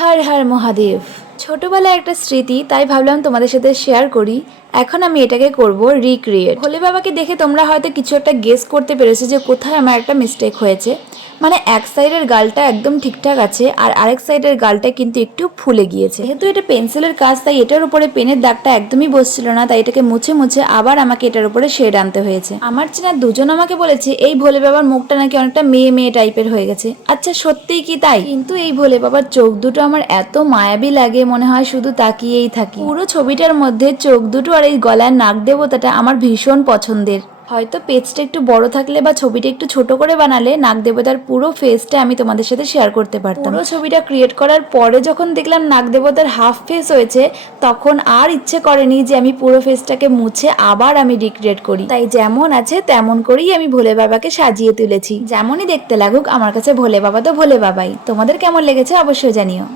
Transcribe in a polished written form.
হর হর মহাদেব। ছোটবেলায় একটা স্মৃতি, তাই ভাবলাম তোমাদের সাথে শেয়ার করি। এখন আমি এটাকে করব রিক্রিয়েট। ভোলে বাবাকে দেখে তোমরা হয়তো কিছু একটা গেস করতে পেরেছো যে কোথায় আমার একটা মিস্টেক হয়েছে। মানে এক সাইডের গালটা একদম ঠিকঠাক আছে আর আরেক সাইডের গালটা কিন্তু একটু ফুলে গিয়েছে। যেহেতু এটা পেন্সিলের কাজ, তাই এটার উপরে পেনের দাগটা একদমই বসছিল না, তাই এটাকে মুছে মুছে আবার আমাকে এটার উপরে শেড আনতে হয়েছে। আমার চেনা দুজন আমাকে বলেছে এই ভোলে বাবার মুখটা নাকি অনেকটা মেয়ে মেয়ে টাইপের হয়ে গেছে। আচ্ছা সত্যিই কি তাই? কিন্তু এই ভোলে বাবার চোখ দুটো আমার এত মায়াবী লাগে, মনে হয় শুধু তাকিয়েই থাকি। পুরো ছবিটার মধ্যে চোখ দুটো আর এই গলার নাক দেবতাটা আমার ভীষণ পছন্দের। হয়তো পেজটা একটু বড় থাকলে বা ছবিটা একটু ছোট করে বানালে নাগ দেবতার পুরো ফেসটা আমি তোমাদের সাথে শেয়ার করতে পারতাম। পুরো ছবিটা ক্রিয়েট করার পরে যখন দেখলাম নাগ দেবতার হাফ ফেস হয়েছে, তখন আর ইচ্ছে করেনি যে আমি পুরো ফেসটাকে মুছে আবার আমি রিক্রিয়েট করি। তাই যেমন আছে তেমন করেই আমি ভোলে বাবাকে সাজিয়ে তুলেছি। যেমনই দেখতে লাগুক, আমার কাছে ভোলে বাবা তো ভোলে বাবাই। তোমাদের কেমন লেগেছে অবশ্যই জানিও।